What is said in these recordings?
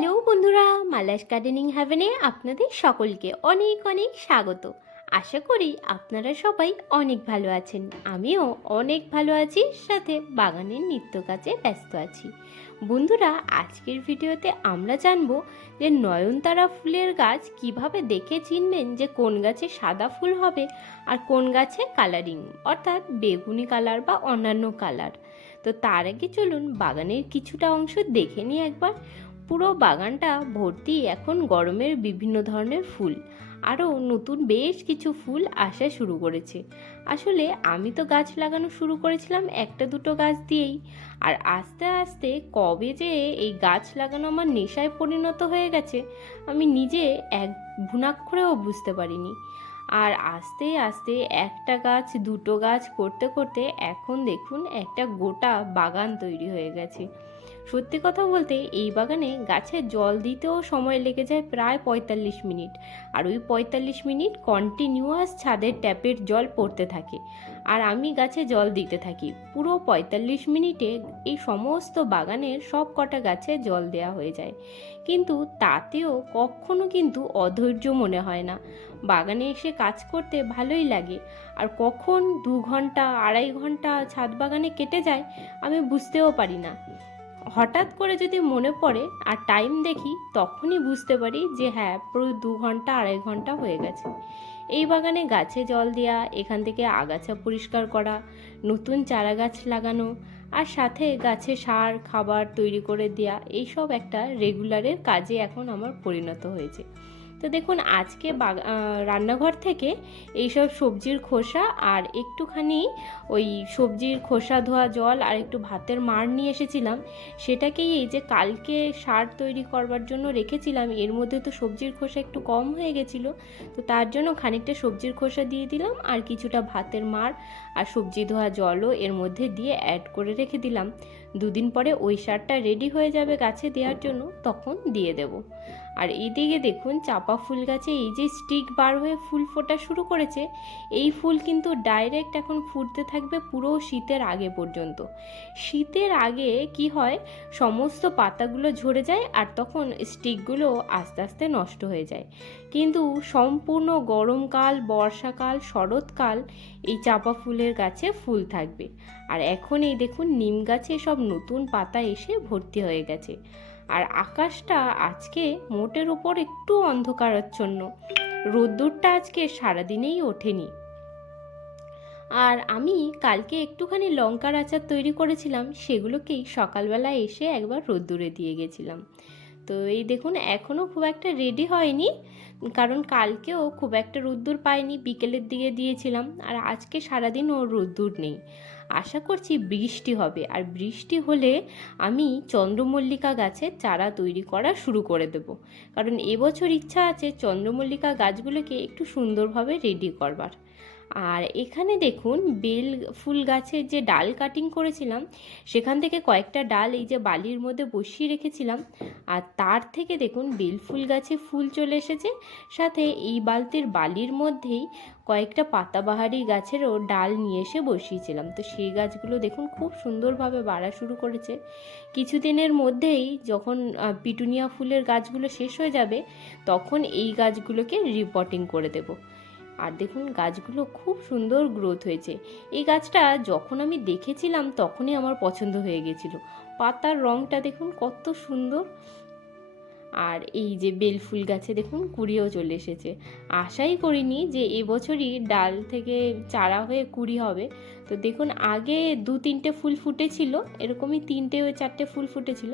Hello বন্ধুরা, Mala's gardening হ্যাভেনে আপনাদের সকলকে অনেক অনেক স্বাগত। আশা করি আপনারা সবাই অনেক ভালো আছেন। আমিও অনেক ভালো আছি, সাথে বাগানের নিত্য কাজে ব্যস্ত আছি। বন্ধুরা, আজকের ভিডিওতে আমরা জানবো যে নয়নতারা ফুলের গাছ কিভাবে দেখে চিনবেন যে কোন গাছে সাদা ফুল হবে আর কোন গাছে কালারিং অর্থাৎ বেগুনি কালার বা অন্যান্য কালার। তো তার আগে চলুন বাগানের কিছুটা অংশ দেখে নিই একবার। পুরো বাগানটা ভর্তি এখন গরমের বিভিন্ন ধরনের ফুল, আরও নতুন বেশ কিছু ফুল আসা শুরু করেছে। আসলে আমি তো গাছ লাগানো শুরু করেছিলাম একটা দুটো গাছ দিয়েই, আর আস্তে আস্তে কবে যে এই গাছ লাগানো আমার নেশায় পরিণত হয়ে গেছে আমি নিজে এক ভুনাক্ষরেও বুঝতে পারিনি। আর আস্তে আস্তে একটা গাছ দুটো গাছ করতে করতে এখন দেখুন একটা গোটা বাগান তৈরি হয়ে গেছে। সত্যি কথা বলতে এই বাগানে গাছে জল দিতেও সময় লেগে যায় প্রায় ৪৫ মিনিট, আর ওই ৪৫ মিনিট কন্টিনিউয়াস ছাদের ট্যাপের জল পড়তে থাকে আর আমি গাছে জল দিতে থাকি। পুরো ৪৫ মিনিটে এই সমস্ত বাগানের সব কটা গাছে জল দেওয়া হয়ে যায়, কিন্তু তাতেও কখনো কিন্তু অধৈর্য মনে হয় না। বাগানে এসে কাজ করতে ভালোই লাগে, আর কখন ২ ঘন্টা ২.৫ ঘন্টা ছাদ বাগানে কেটে যায় আমি বুঝতেও পারি না। হঠাৎ করে যদি মনে পড়ে আর টাইম দেখি তখনই বুঝতে পারি যে হ্যাঁ, পুরো ২ ঘন্টা ২.৫ ঘন্টা হয়ে গেছে। এই বাগানে গাছে জল দেওয়া, এখান থেকে আগাছা পরিষ্কার করা, নতুন চারা গাছ লাগানো, আর সাথে গাছে সার খাবার তৈরি করে দেওয়া, এইসব একটা রেগুলারের কাজে এখন আমার পরিণত হয়েছে। তো দেখুন আজকে রান্নাঘর থেকে এইসব সবজির খোসা আর একটুখানি ওই সবজির খোসা ধোয়া জল আর একটু ভাতের মাড় নিয়ে এসেছিলাম। সেটাকেই এই যে কালকে সার তৈরি করবার জন্য রেখেছিলাম, এর মধ্যে তো সবজির খোসা একটু কম হয়ে গেছিলো, তো তার জন্য খানিকটা সবজির খোসা দিয়ে দিলাম আর কিছুটা ভাতের মাড় আর সবজি ধোয়া জলও এর মধ্যে দিয়ে অ্যাড করে রেখে দিলাম। ২ দিন পরে ওই সারটা রেডি হয়ে যাবে গাছে দেওয়ার জন্য, তখন দিয়ে দেব। আর এইদিকে দেখুন চাপা ফুল গাছে এই যে স্টিক বার হয়ে ফুল ফোটা শুরু করেছে, এই ফুল কিন্তু ডাইরেক্ট এখন ফুটতে থাকবে পুরো শীতের আগে পর্যন্ত। শীতের আগে কি হয়, সমস্ত পাতাগুলো ঝরে যায় আর তখন স্টিকগুলো আস্তে আস্তে নষ্ট হয়ে যায়, কিন্তু সম্পূর্ণ গরমকাল বর্ষাকাল শরৎকাল এই চাপা ফুলের গাছে ফুল থাকবে। আর এখন এই দেখুন নিম গাছে সব নতুন পাতা এসে ভর্তি হয়ে গেছে। আর আকাশটা আজকে মোটের উপর একটু অন্ধকারাচ্ছন্ন, রোদ্দুরটা আজকে সারাদিনেই ওঠেনি। আর আমি কালকে একটুখানি লঙ্কার আচার তৈরি করেছিলাম, সেগুলোকেই সকালবেলা এসে একবার রোদ্দুরে দিয়ে গেছিলাম। তো এই দেখুন এখনও খুব একটা রেডি হয়নি, কারণ কালকেও খুব একটা রোদ্দুর পাইনি, বিকেলের দিকে দিয়েছিলাম, আর আজকে সারাদিন ওর রোদ্দুর নেই। আশা করছি বৃষ্টি হবে, আর বৃষ্টি হলে আমি চন্দ্রমল্লিকা গাছের চারা তৈরি করা শুরু করে দেব, কারণ এবছর ইচ্ছা আছে চন্দ্রমল্লিকা গাছগুলোকে একটু সুন্দরভাবে রেডি করবার। আর এখানে দেখুন বেল ফুল গাছের যে ডাল কাটিং করেছিলাম সেখান থেকে কয়েকটা ডাল এই যে বালির মধ্যে বসিয়ে রেখেছিলাম, আর তার থেকে দেখুন বেল ফুল গাছে ফুল চলে এসেছে। সাথে এই বালতির বালির মধ্যেই কয়েকটা পাতাবাহারি গাছেরও ডাল নিয়ে এসে বসিয়েছিলাম, তো সেই গাছগুলো দেখুন খুব সুন্দরভাবে বাড়া শুরু করেছে। কিছুদিনের মধ্যেই যখন পিটুনিয়া ফুলের গাছগুলো শেষ হয়ে যাবে তখন এই গাছগুলোকে রিপোর্টিং করে দেব। আর দেখুন গাছগুলো খুব সুন্দর গ্রোথ হয়েছে। এই গাছটা যখন আমি দেখেছিলাম তখনই আমার পছন্দ হয়ে গেছিল, পাতার রঙটা দেখুন কত সুন্দর। আর এই যে বেল ফুল গাছে দেখুন কুড়িও চলে এসেছে, আশাই করিনি যে এবছরই ডাল থেকে চারা হয়ে কুড়ি হবে। তো দেখুন আগে ২-৩টে ফুল ফুটেছিল, এরকমই ৩-৪টে ফুল ফুটেছিল,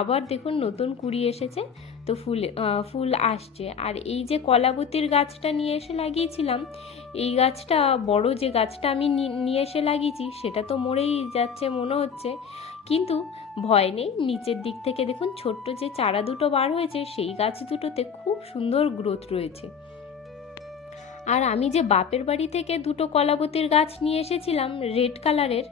আবার দেখুন নতুন কুড়ি এসেছে, তো ফুল আসছে। আর এই যে কলাবতীর গাছটা নিয়ে এসে লাগিয়েছিলাম, এই গাছটা বড় যে গাছটা আমি নিয়ে এসে লাগিয়েছি সেটা তো মরেই যাচ্ছে মনে হচ্ছে, কিন্তু ভয় নেই, নিচের দিক থেকে দেখুন ছোট্ট যে চারা দুটো বার হয়েছে সেই গাছ দুটোতে খুব সুন্দর গ্রোথ রয়েছে। আর আমি যে বাপের বাড়ি থেকে 2টো কলাবতীর গাছ নিয়ে এসেছিলাম রেড কালারের,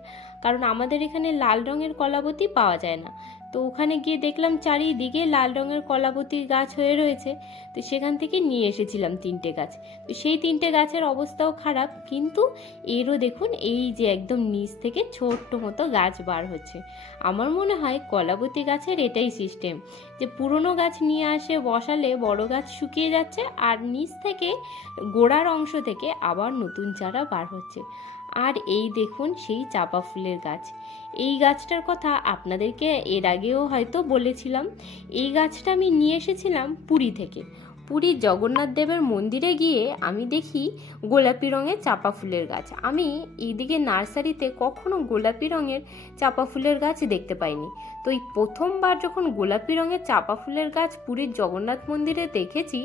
কারণ আমাদের এখানে লাল রঙের কলাবতী পাওয়া যায় না, তো ওখানে গিয়ে দেখলাম চারিদিকে লাল রঙের কলাবতীর গাছ হয়ে রয়েছে। তো সেখান থেকে নিয়ে এসেছিলাম 3টে গাছ। তো সেই 3টে গাছের অবস্থাও খারাপ, কিন্তু এরও দেখুন এই যে একদম নিচ থেকে ছোট্ট মতো গাছ বার হচ্ছে। আমার মনে হয় কলাবতী গাছের এটাই সিস্টেম, যে পুরনো গাছ নিয়ে আসে বসালে বড় গাছ শুকিয়ে যাচ্ছে, আর নিচ থেকে গোড়ার অংশ থেকে আবার নতুন চারা বার হচ্ছে। আর এই দেখুন সেই চাপা ফুলের গাছ। এই গাছটার কথা আপনাদেরকে এর আগেও হয়তো বলেছিলাম। এই গাছটা আমি নিয়ে এসেছিলাম পুরী থেকে। পুরীর জগন্নাথ দেবের মন্দিরে গিয়ে আমি দেখি গোলাপি রঙের চাপা ফুলের গাছ। আমি এইদিকে নার্সারিতে কখনো গোলাপি রঙের চাপা ফুলের গাছ দেখতে পাইনি। তো এই প্রথমবার যখন গোলাপি রঙের চাপা ফুলের গাছ পুরীর জগন্নাথ মন্দিরে দেখেছি,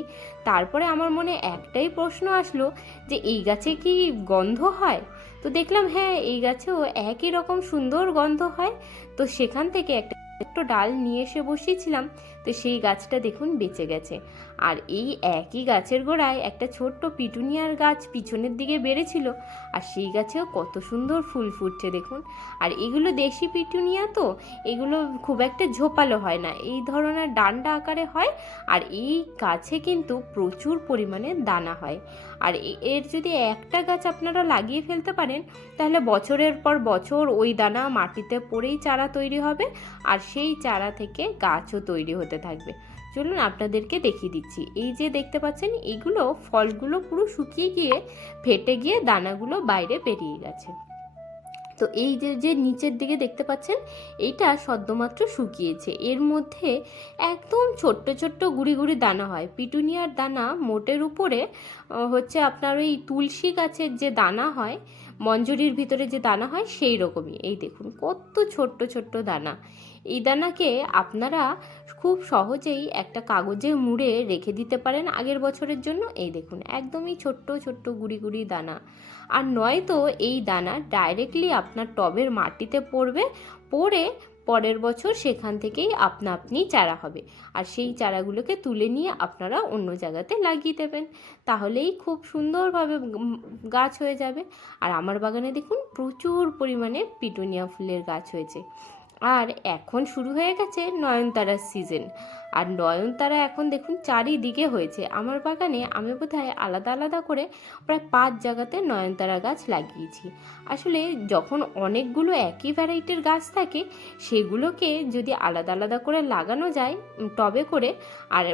তারপরে আমার মনে একটাই প্রশ্ন আসলো যে এই গাছে কি গন্ধ হয়? তো দেখলাম হ্যাঁ, এই গাছেও একই রকম সুন্দর গন্ধ হয়। তো সেখান থেকে একটা ডাল নিয়ে এসে বসিয়েছিলাম। তো সেই গাছটা দেখুন বেঁচে গেছে। আর এই একই গাছের গোড়ায় একটা ছোট্ট পিটুনিয়ার গাছ পিছনের দিকে বেড়েছিল, আর সেই গাছেও কত সুন্দর ফুল ফুটছে দেখুন। আর এগুলো দেশি পিটুনিয়া, তো এগুলো খুব একটা ঝোপালো হয় না, এই ধরনের ডান্ডা আকারে হয়। আর এই গাছে কিন্তু প্রচুর পরিমাণে দানা হয়। আর এর যদি একটা গাছ আপনারা লাগিয়ে ফেলতে পারেন, তাহলে বছরের পর বছর ওই দানা মাটিতে পড়েই চারা তৈরি হবে, আর সেই চারা থেকে গাছও তৈরি হতে থাকবে। চলুন আপনাদেরকে দেখিয়ে দিচ্ছি। এই যে দেখতে পাচ্ছেন, এইগুলো ফলগুলো পুরো শুকিয়ে গিয়ে ফেটে গিয়ে দানাগুলো বাইরে বেরিয়ে গেছে। তো এই যে যে নিচের দিকে দেখতে পাচ্ছেন, এইটা সদ্যমাত্র শুকিয়েছে। এর মধ্যে একদম ছোট্ট ছোট্ট গুড়ি গুড়ি দানা হয়। পিটুনিয়ার দানা মোটের উপরে হচ্ছে আপনার ওই তুলসী গাছের যে দানা হয়, মঞ্জুরির ভিতরে যে দানা হয়, সেই রকমই। এই দেখুন কত ছোট্ট ছোট্ট দানা। এই দানাকে আপনারা খুব সহজেই একটা কাগজে মুড়ে রেখে দিতে পারেন আগের বছরের জন্য। এই দেখুন একদমই ছোট্ট ছোট্ট গুড়ি গুড়ি দানা। আর নয়তো এই দানা ডাইরেক্টলি আপনার টবের মাটিতে পড়বে, পড়ে পরের বছর সেখান থেকেই আপনা আপনি চারা হবে। আর সেই চারাগুলোকে তুলে নিয়ে আপনারা অন্য জায়গাতে লাগিয়ে দেবেন, তাহলেই খুব সুন্দরভাবে গাছ হয়ে যাবে। আর আমার বাগানে দেখুন প্রচুর পরিমাণে পিটুনিয়া ফুলের গাছ হয়েছে। আর এখন শুরু হয়ে গেছে নয়নতারার সিজন। আর নয়নতারা এখন দেখুন চারিদিকে হয়েছে। আমার বাগানে আমি বোধহয় আলাদা আলাদা করে প্রায় 5 জায়গাতে নয়নতারা গাছ লাগিয়েছি। আসলে যখন অনেকগুলো একই ভ্যারাইটির গাছ থাকে, সেগুলোকে যদি আলাদা আলাদা করে লাগানো যায় টবে করে, আর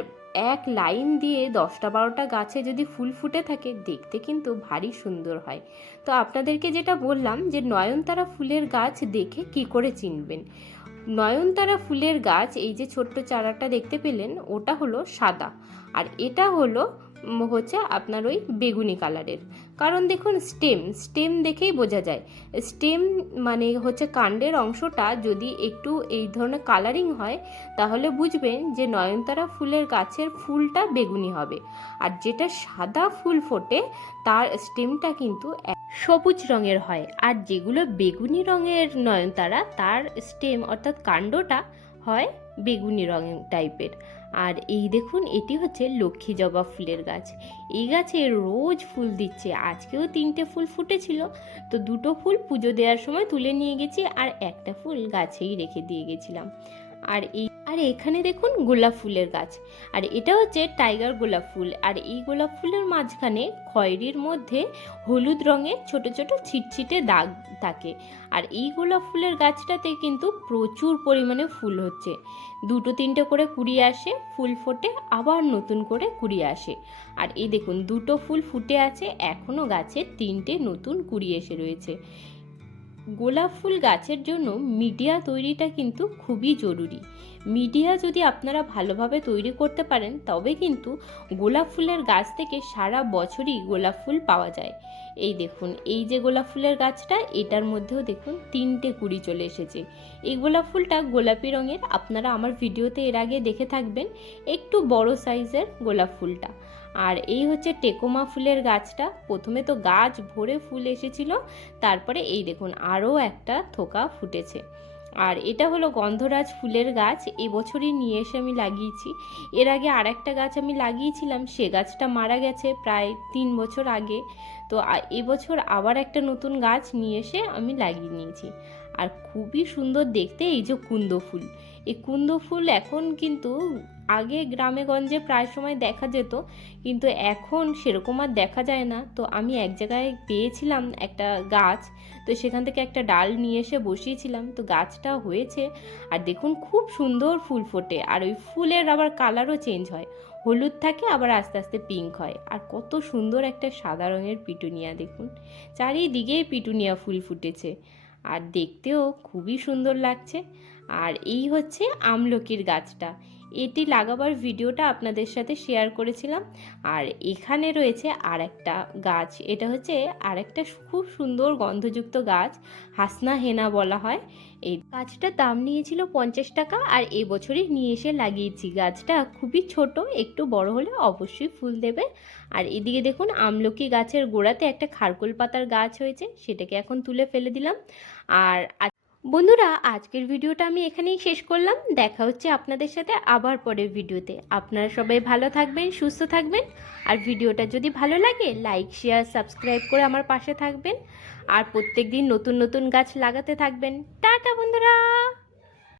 এক লাইন দিয়ে 10টা-12টা গাছে যদি ফুল ফুটে থাকে, দেখতে কিন্তু ভারী সুন্দর হয়। তো আপনাদেরকে যেটা বললাম যে নয়নতারা ফুলের গাছ দেখে কি করে চিনবেন। নয়নতারা ফুলের গাছ, এই যে ছোট্ট চারাটা দেখতে পেলেন, ওটা হলো সাদা, আর এটা হলো হচ্ছে আপনার ওই বেগুনি কালারের। কারণ দেখুন স্টেম দেখেই বোঝা যায়। স্টেম মানে হচ্ছে কাণ্ডের অংশটা যদি একটু এই ধরনের কালারিং হয়, তাহলে বুঝবেন যে নয়নতারা ফুলের গাছের ফুলটা বেগুনি হবে। আর যেটা সাদা ফুল ফোটে, তার স্টেমটা কিন্তু সবুজ রঙের হয়। আর যেগুলো বেগুনি রঙের নয়নতারা, তার স্টেম অর্থাৎ কাণ্ডটা হয় বেগুনি রঙের টাইপের। আর এই দেখুন এটি হচ্ছে লক্ষ্মী জবা ফুলের গাছ। এই গাছে রোজ ফুল দিচ্ছে। আজকেও 3টে ফুল ফুটেছিল, তো 2টো ফুল পুজো দেওয়ার সময় তুলে নিয়ে গেছি, আর একটা ফুল গাছেই রেখে দিয়ে গেছিলাম। আর এখানে দেখুন গোলাপ ফুলের গাছ। আর এটা হচ্ছে টাইগার গোলাপ ফুল। আর এই গোলাপ ফুলের মাঝখানে খয়েরির মধ্যে হলুদ রঙের ছোট ছোট ছিটছিটে দাগ থাকে। আর এই গোলাপ ফুলের গাছটাতে কিন্তু প্রচুর পরিমাণে ফুল হচ্ছে। 2-3টে করে কুড়ি আসে, ফুল ফোটে, আবার নতুন করে কুড়ি আসে। আর এই দেখুন 2টো ফুল ফুটে আছে, এখনও গাছে 3টে নতুন কুড়ি এসে রয়েছে। গোলাপ ফুল গাছের জন্য মিডিয়া তৈরিটা কিন্তু খুবই জরুরি। মিডিয়া যদি আপনারা ভালোভাবে তৈরি করতে পারেন, তবে কিন্তু গোলাপ ফুলের গাছ থেকে সারা বছরই গোলাপ ফুল পাওয়া যায়। এই দেখুন এই যে গোলাপ ফুলের গাছটা, এটার মধ্যেও দেখুন 3টে কুড়ি চলে এসেছে। এই গোলাপ ফুলটা গোলাপি রঙের, আপনারা আমার ভিডিওতে এর আগে দেখে থাকবেন, একটু বড় সাইজের গোলাপ ফুলটা। আর এই হচ্ছে টেকোমা ফুলের গাছটা। প্রথমে তো গাছ ভরে ফুল এসেছিল, তারপরে এই দেখুন আরও একটা থোকা ফুটেছে। আর এটা হলো গন্ধরাজ ফুলের গাছ, এবছরই নিয়ে এসে আমি লাগিয়েছি। এর আগে আর একটা গাছ আমি লাগিয়েছিলাম, সে গাছটা মারা গেছে প্রায় 3 বছর আগে। তো এবছর আবার একটা নতুন গাছ নিয়ে এসে আমি লাগিয়ে নিয়েছি। আর খুবই সুন্দর দেখতে এই যে কুন্দ ফুল। এই কুন্দ ফুল এখন কিন্তু আগে গ্রামে গঞ্জে প্রায় সময় দেখা যেত, কিন্তু এখন সেরকম আর দেখা যায় না। তো আমি এক জায়গায় পেয়েছিলাম একটা গাছ, তো সেখান থেকে একটা ডাল নিয়ে এসে বসিয়েছিলাম, তো গাছটা হয়েছে। আর দেখুন খুব সুন্দর ফুল ফোটে, আর ওই ফুলের আবার কালারও চেঞ্জ হয়, হলুদ থাকে আবার আস্তে আস্তে পিঙ্ক হয়। আর কত সুন্দর একটা সাদা রঙের পিটুনিয়া, দেখুন চারিদিকে পিটুনিয়া ফুল ফুটেছে, আর দেখতেও খুবই সুন্দর লাগছে। আর এই হচ্ছে আমলকির গাছটা, এটি লাগাবার ভিডিওটা আপনাদের সাথে শেয়ার করেছিলাম। আর এখানে রয়েছে আর একটা গাছ, এটা হচ্ছে আর একটা খুব সুন্দর গন্ধযুক্ত গাছ, হাসনা হেনা বলা হয়। এই গাছটার দাম নিয়েছিল 50 টাকা, আর এবছরই নিয়ে এসে লাগিয়েছি। গাছটা খুবই ছোট, একটু বড় হলে অবশ্যই ফুল দেবে। আর এদিকে দেখুন আমলকি গাছের গোড়াতে একটা খারকোল পাতার গাছ হয়েছে, সেটাকে এখন তুলে ফেলে দিলাম। আর বন্ধুরা, আজকের ভিডিওটা আমি এখানেই শেষ করলাম। দেখা হচ্ছে আপনাদের সাথে আবার পরের ভিডিওতে। আপনারা সবাই ভালো থাকবেন, সুস্থ থাকবেন। আর ভিডিওটা যদি ভালো লাগে লাইক শেয়ার সাবস্ক্রাইব করে আমার পাশে থাকবেন। আর প্রত্যেক দিন নতুন নতুন গাছ লাগাতে থাকবেন। টাটা বন্ধুরা।